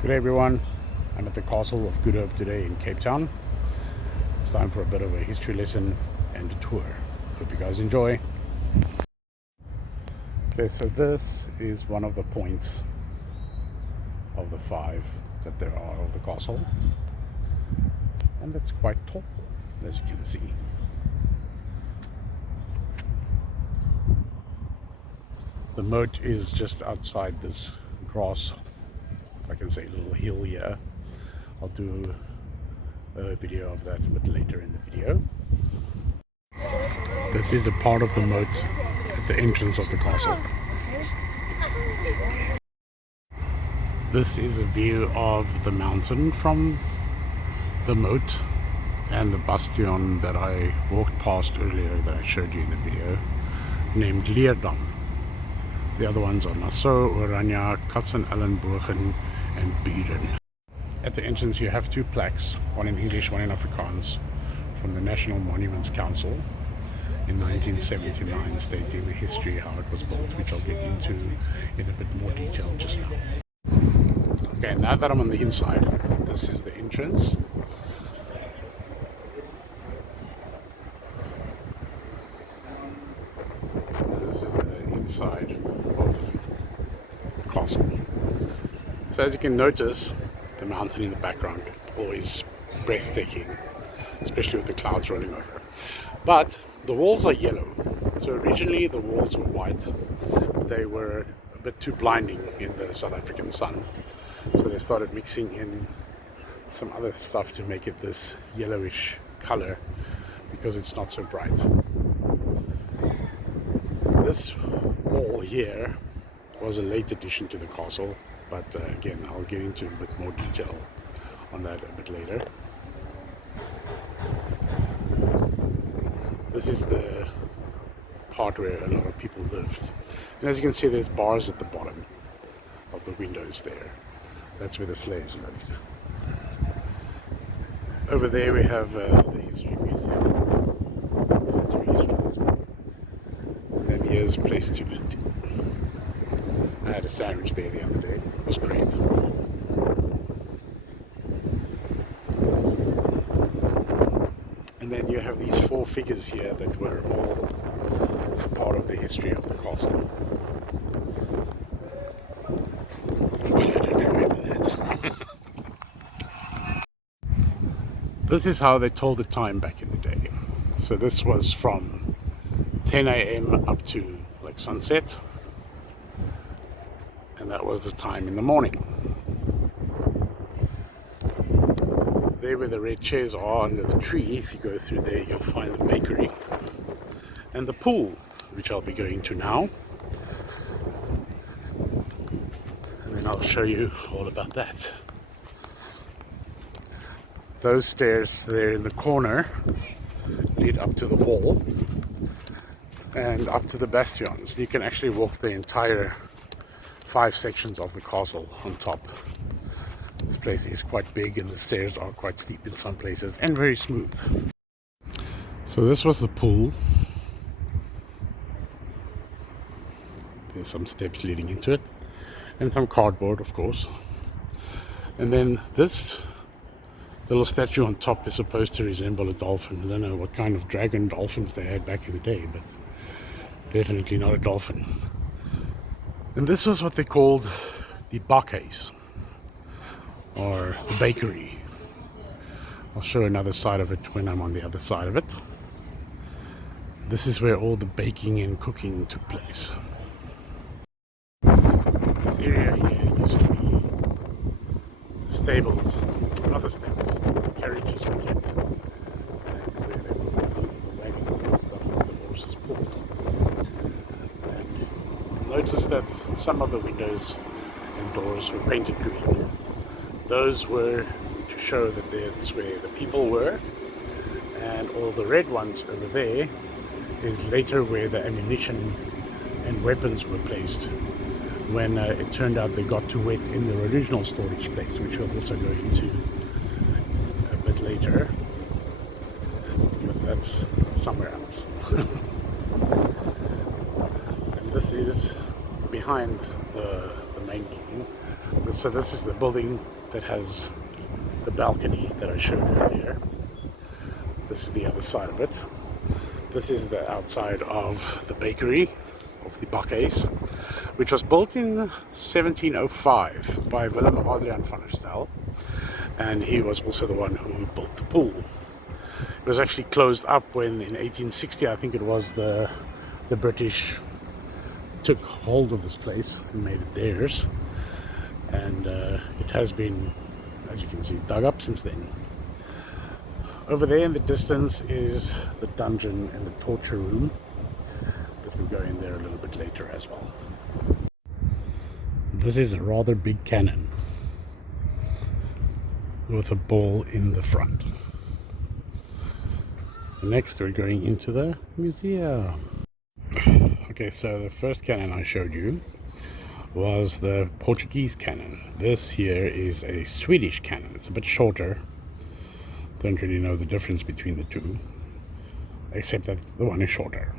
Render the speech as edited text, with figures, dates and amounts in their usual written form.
Good day everyone, I'm at the Castle of Good Hope today in Cape Town. It's time for a bit of a history lesson and a tour. Hope you guys enjoy. Okay, so this is one of the points of the 5 that there are of the castle, and it's quite tall, as you can see. The moat is just outside this grass, I can say, little hill here. I'll do a video of that a bit later in the video. This is a part of the moat at the entrance of the castle. This is a view of the mountain from the moat and the bastion that I walked past earlier that I showed you in the video, named Leerdam. The other ones are Nassau, Oranje, Katzenelnbogen and Buren. At the entrance you have 2 plaques, one in English, one in Afrikaans, from the National Monuments Council in 1979, stating the history, how it was built, which I'll get into in a bit more detail just now. Okay, now that I'm on the inside, this is the entrance. This is the inside of the castle. So as you can notice, the mountain in the background, always breathtaking, especially with the clouds rolling over. But the walls are yellow. So originally the walls were white, but they were a bit too blinding in the South African sun. So they started mixing in some other stuff to make it this yellowish color because it's not so bright. This wall here was a late addition to the castle, but again, I'll get into a bit more detail on that a bit later. This is the part where a lot of people lived. And as you can see, there's bars at the bottom of the windows there. That's where the slaves lived. Over there we have the History Museum. Military history. And then here's a place to eat. I had a sandwich there the other day. It was great. And then you have these 4 figures here that were all part of the history of the castle. But I don't remember that. This is how they told the time back in the day. So this was from 10 a.m. up to like sunset. And that was the time in the morning. There where the red chairs are under the tree, if you go through there, you'll find the bakery and the pool, which I'll be going to now. And then I'll show you all about that. Those stairs there in the corner lead up to the wall and up to the bastions. You can actually walk the entire 5 sections of the castle on top. This place is quite big and the stairs are quite steep in some places and very smooth. So this was the pool. There's some steps leading into it and some cardboard, of course. And then this little statue on top is supposed to resemble a dolphin. I don't know what kind of dragon dolphins they had back in the day, but definitely not a dolphin. And this was what they called the bakhuis, or the bakery. I'll show another side of it when I'm on the other side of it. This is where all the baking and cooking took place. This area here used to be the stables, not the stables, the carriages were kept, and where they were the wagons and stuff that the horses pulled. Notice that some of the windows and doors were painted green. Those were to show that that's where the people were, and all the red ones over there is later where the ammunition and weapons were placed when it turned out they got too wet in their original storage place, which we'll also go into a bit later because that's somewhere else. And this is behind the main building. So this is the building that has the balcony that I showed earlier. This is the other side of it. This is the outside of the bakery of the Bakke's, which was built in 1705 by Willem Adriaan van der Stel, and he was also the one who built the pool. It was actually closed up when in 1860, I think it was, the British took hold of this place and made it theirs, and it has been, as you can see, dug up since then. Over there in the distance is the dungeon and the torture room, but we'll go in there a little bit later as well. This is a rather big cannon with a ball in the front. Next we're going into the museum. Okay, so the first cannon I showed you was the Portuguese cannon. This here is a Swedish cannon. It's a bit shorter. Don't really know the difference between the two, except that the one is shorter.